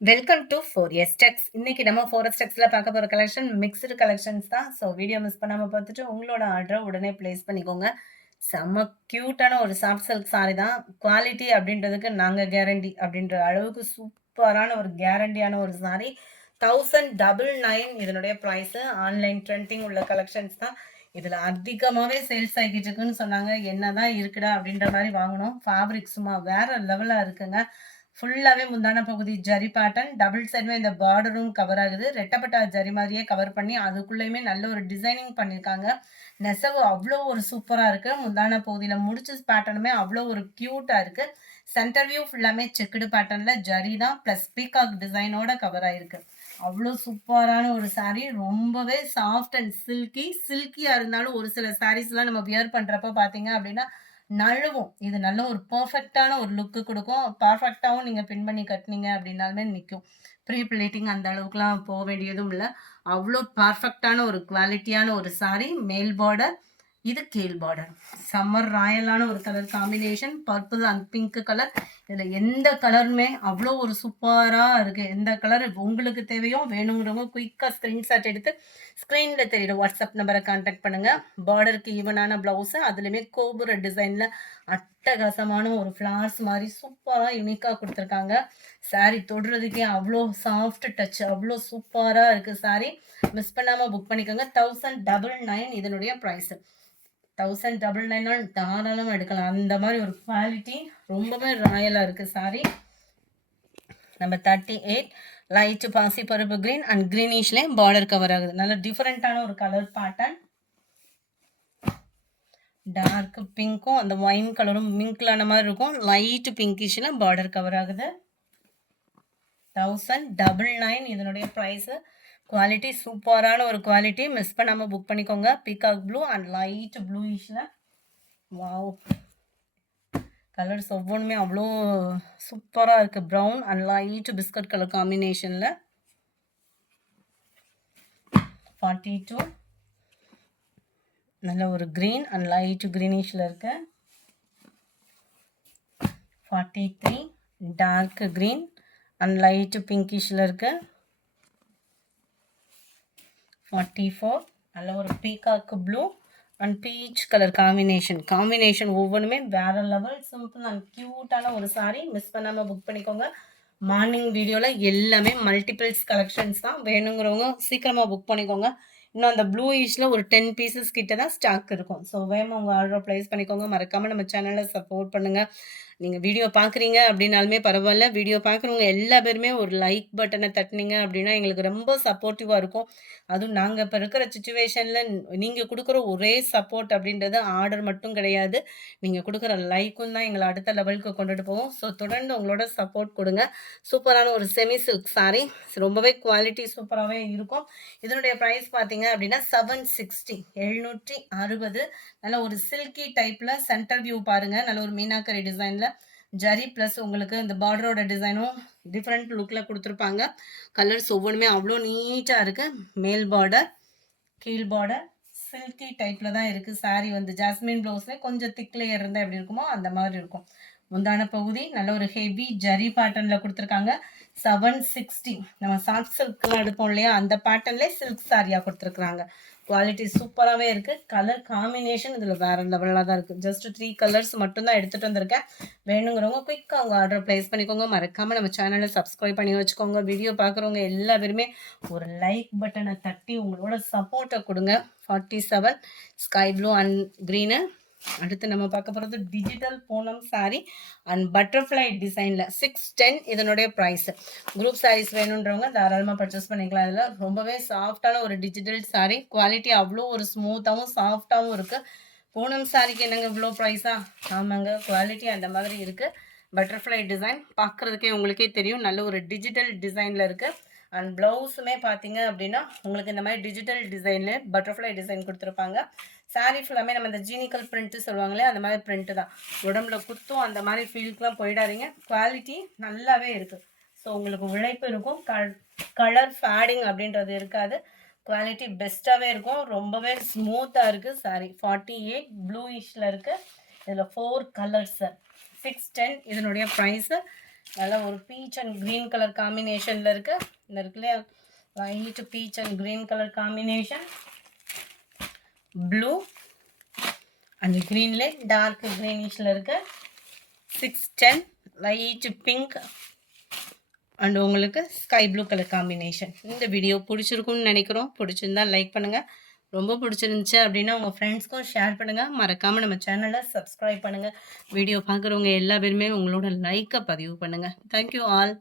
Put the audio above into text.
Welcome to 4S Techs. இன்னைக்கு நம்ம 4S Techsல பார்க்க போற கலெக்ஷன் மிக்ஸ்டு கலெக்ஷன்ஸ் தான். ஸோ வீடியோ மிஸ் பண்ணாம பார்த்துட்டு உங்களோட ஆர்டரை உடனே பிளேஸ் பண்ணிக்கோங்க. செம்ம கியூட்டான ஒரு சாஃப்ட் சில்க் சாரி தான். குவாலிட்டி அப்படின்றதுக்கு நாங்கள் கேரண்டி அப்படின்ற அளவுக்கு சூப்பரான ஒரு கேரண்டியான ஒரு சாரி. 1099 இதனுடைய ப்ரைஸு. ஆன்லைன் ட்ரெண்டிங் உள்ள கலெக்ஷன்ஸ் தான். இதில் அதிகமாகவே சேல்ஸ் ஆகிட்டு இருக்குன்னு சொன்னாங்க. என்னதான் இருக்குடா அப்படின்ற மாதிரி வாங்கணும். ஃபேப்ரிக் சும்மா வேற லெவலாக இருக்குங்க. ஃபுல்லாவே முந்தான பகுதி ஜரி பேட்டர்ன், டபுள் சைடுமே இந்த பார்டரும் கவர் ஆகுது. ரெட்டப்பட்டா ஜரி மாதிரியே கவர் பண்ணி அதுக்குள்ளேயுமே நல்ல ஒரு டிசைனிங் பண்ணியிருக்காங்க. நெசவு அவ்வளோ ஒரு சூப்பராக இருக்கு. முந்தான பகுதியில் முடிச்ச பேட்டர்னுமே அவ்வளோ ஒரு க்யூட்டாக இருக்கு. சென்டர் வியூ ஃபுல்லாமே செக்குடு பேட்டர்ன்ல ஜரி தான் ப்ளஸ் பீகாக் டிசைனோட கவர் ஆயிருக்கு. அவ்வளோ சூப்பரான ஒரு சாரீ. ரொம்பவே சாஃப்ட் அண்ட் சில்கியாக இருந்தாலும் ஒரு சில சாரீஸ்லாம் நம்ம வியர் பண்ணுறப்ப பார்த்தீங்க அப்படின்னா நழுவும். இது நல்ல ஒரு பெர்ஃபெக்ட்டான ஒரு லுக்கு குடுக்கும். பெர்ஃபெக்ட்டாவும் நீங்க பின் பண்ணி கட்டுனீங்க அப்படின்னாலுமே நிக்கும். ப்ரீ பிளீட்டிங் அந்த அளவுக்குலாம் போ வேண்டியதும் இல்ல. அவ்ளோ பெர்ஃபெக்ட்டான ஒரு குவாலிட்டியான ஒரு சாரி. மேல் பார்டர், இது கீழ் பார்டர். சம்மர் ராயலான ஒரு colour combination. Purple and pink colour. இதில் எந்த கலருமே அவ்வளோ ஒரு சூப்பராக இருக்குது. எந்த கலர் உங்களுக்கு தேவையோ வேணுங்கிறவங்க குயிக்காக ஸ்க்ரீன்ஷாட் எடுத்து ஸ்க்ரீனில் தெரியுற வாட்ஸ்அப் நம்பரை கான்டாக்ட் பண்ணுங்கள். பார்டருக்கு ஈவனான ப்ளவுஸு, அதுலேயுமே கோபுர டிசைனில் அட்டகாசமான ஒரு ஃப்ளார்ஸ் மாதிரி சூப்பராக யூனிக்காக கொடுத்துருக்காங்க. சாரீ தொடுறதுக்கே அவ்வளோ சாஃப்ட் டச், அவ்வளோ சூப்பராக இருக்குது சாரீ. மிஸ் பண்ணாமல் புக் பண்ணிக்கோங்க. 1099 இதனுடைய ப்ரைஸு. 1099 தாராளமாக எடுக்கலாம். அந்த மாதிரி ஒரு குவாலிட்டி ரொம்பவே ராயலாக இருக்குது சாரி. நம்பர் 38 லைட் பாசி பருப்பு கிரீன் அண்ட் கிரீனிஷ்லேயே பார்டர் கவர் ஆகுது. நல்ல டிஃப்ரெண்ட்டான ஒரு கலர் பேட்டர்ன். டார்க் பிங்க்கும் அந்த ஒயின் கலரும் மிங்க்லான மாதிரி இருக்கும். லைட் பிங்கிஷில் பார்டர் கவர் ஆகுது. 1099 இதனுடைய ப்ரைஸு. குவாலிட்டி சூப்பரான ஒரு குவாலிட்டி. மிஸ் பண்ணாமல் புக் பண்ணிக்கோங்க. பீகாக் ப்ளூ அண்ட் லைட் ப்ளூயிஷில். வாவ், கலர்ஸ் ஒவ்வொன்றுமே அவ்வளோ சூப்பராக இருக்குது. Brown and light biscuit colour காம்பினேஷனில். 42 நல்ல ஒரு க்ரீன் அண்ட் லைட் க்ரீனிஷில் இருக்கு. 43 டார்க் க்ரீன் அண்ட் லைட் பிங்கிஷில் இருக்கு. 44 நல்ல ஒரு peacock blue and peach colour combination ஒவ்வொன்றுமே வேற லெவல். சிம்பிள் அண்ட் க்யூட்டான ஒரு சாரீ. மிஸ் பண்ணாமல் புக் பண்ணிக்கோங்க. மார்னிங் வீடியோவில் எல்லாமே மல்டிபிள்ஸ் கலெக்ஷன்ஸ் தான். வேணுங்கிறவங்க சீக்கிரமாக புக் பண்ணிக்கோங்க. இன்னும் அந்த ப்ளூயிஷில் ஒரு 10 பீசஸ் கிட்ட தான் ஸ்டாக் இருக்கும். ஸோ வேகமாக உங்கள் ஆர்டரை ப்ளேஸ் பண்ணிக்கோங்க. மறக்காமல் நம்ம சேனலை சப்போர்ட் பண்ணுங்கள். நீங்கள் வீடியோ பார்க்குறீங்க அப்படின்னாலுமே பரவாயில்ல. வீடியோ பார்க்குறவங்க எல்லா பேருமே ஒரு லைக் பட்டனை தட்டினீங்க அப்படின்னா எங்களுக்கு ரொம்ப சப்போர்ட்டிவாக இருக்கும். அதுவும் நாங்கள் இப்போ இருக்கிற சுச்சுவேஷனில் நீங்கள் கொடுக்குற ஒரே சப்போர்ட் அப்படின்றது ஆர்டர் மட்டும் கிடையாது. நீங்கள் கொடுக்குற லைக்கும் தான் எங்களை அடுத்த லெவலுக்கு கொண்டுட்டு போவோம். ஸோ தொடர்ந்து உங்களோட சப்போர்ட் கொடுங்க. சூப்பரான ஒரு செமி சில்க் சாரீ. ரொம்பவே குவாலிட்டி சூப்பராகவே இருக்கும். இதனுடைய ப்ரைஸ் பார்த்தீங்க அப்படின்னா 760 760. நல்ல ஒரு சில்கி டைப்பில் சென்டர் வியூ பாருங்கள். நல்ல ஒரு மீனாக்கரி டிசைனில் ஜரி ப்ளஸ் உங்களுக்கு இந்த பார்டரோட டிசைனும் டிஃப்ரெண்ட் லுக்கில் கொடுத்துருப்பாங்க. கலர்ஸ் ஒவ்வொன்றுமே அவ்வளோ நீட்டாக இருக்குது. மேல் பார்டர், கீழ் பார்டர் சில்கி டைப்பில் தான் இருக்குது. சாரீ வந்து ஜாஸ்மின் ப்ளவுஸில் கொஞ்சம் திக் லேயர் இருந்தால் எப்படி இருக்குமோ அந்த மாதிரி இருக்கும். முந்தான பகுதி நல்ல ஒரு ஹெவி ஜரி பேட்டர்னில் கொடுத்துருக்காங்க. 760. நம்ம சாஃப்ட் சில்க்லாம் எடுப்போம் இல்லையா, அந்த பேட்டர்ன்லேயே சில்க் சாரியாக கொடுத்துருக்குறாங்க. குவாலிட்டி சூப்பராகவே இருக்குது. கலர் காம்பினேஷன் இதில் வேறு லெவலாக தான் இருக்குது. ஜஸ்ட் 3 கலர்ஸ் மட்டும்தான் எடுத்துகிட்டு வந்திருக்கேன். வேணுங்கிறவங்க குயிக்காக அவங்க ஆர்டர் ப்ளேஸ் பண்ணிக்கோங்க. மறக்காமல் நம்ம சேனலை சப்ஸ்கிரைப் பண்ணி வச்சுக்கோங்க. வீடியோ பார்க்குறவங்க எல்லா பேருமே ஒரு லைக் பட்டனை தட்டி உங்களோட சப்போர்ட்டை கொடுங்க. 47 ஸ்கை ப்ளூ அண்ட் க்ரீனு. அடுத்து நம்ம பார்க்க போகிறது digital Poonam sari and butterfly டிசைனில் 610 இதனுடைய ப்ரைஸ். குரூப் சாரீஸ் வேணுன்றவங்க தாராளமாக பர்ச்சேஸ் பண்ணிக்கலாம். இதில் ரொம்பவே சாஃப்டான ஒரு டிஜிட்டல் சாரீ. குவாலிட்டி அவ்வளோ ஒரு ஸ்மூத்தாகவும் சாஃப்டாகவும் இருக்குது. பூனம் சாரிக்கு என்னங்க இவ்வளோ ப்ரைஸா? ஆமாங்க, குவாலிட்டி அந்த மாதிரி இருக்குது. பட்டர்ஃப்ளை டிசைன் பார்க்குறதுக்கே உங்களுக்கே தெரியும். நல்ல ஒரு டிஜிட்டல் டிசைனில் இருக்குது. அண்ட் ப்ளவுஸுமே பார்த்தீங்க அப்படின்னா உங்களுக்கு இந்த மாதிரி டிஜிட்டல் டிசைனில் பட்டர்ஃப்ளை டிசைன் கொடுத்துருப்பாங்க. சாரீ ஃபுல்லாமே நம்ம இந்த ஜீனிக்கல் பிரிண்ட்டு சொல்லுவாங்களே அந்த மாதிரி பிரிண்ட்டு தான். உடம்புல குத்தும் அந்த மாதிரி ஃபீலுக்குலாம் போயிடாதீங்க. குவாலிட்டி நல்லாவே இருக்குது. ஸோ உங்களுக்கு உழைப்பு இருக்கும். கலர் ஃபேடிங் அப்படின்றது இருக்காது. குவாலிட்டி பெஸ்ட்டாகவே இருக்கும். ரொம்பவே ஸ்மூத்தாக இருக்குது சாரீ. 48 ப்ளூயிஷில் இருக்குது. இதில் 4 கலர்ஸு. 610 இதனுடைய ப்ரைஸு. நல்லா ஒரு பீச் அண்ட் க்ரீன் கலர் காம்பினேஷனில் இருக்குது. இந்த இருக்கு இல்லையா, light peach and green colour combination, blue and க்ரீன்லே டார்க் க்ரீனிஷில் இருக்குது. 610 லைட் பிங்க் அண்ட் உங்களுக்கு ஸ்கை ப்ளூ கலர் காம்பினேஷன். இந்த வீடியோ பிடிச்சிருக்குன்னு நினைக்கிறோம். பிடிச்சிருந்தா லைக் பண்ணுங்கள். ரொம்ப பிடிச்சிருந்துச்சு அப்படின்னா உங்கள் ஃப்ரெண்ட்ஸ்க்கும் ஷேர் பண்ணுங்கள். மறக்காமல் நம்ம சேனலை சப்ஸ்கிரைப் பண்ணுங்கள். வீடியோ பார்க்குறவங்க எல்லா பேருமே உங்களோட லைக்கை பதிவு பண்ணுங்கள். Thank you all.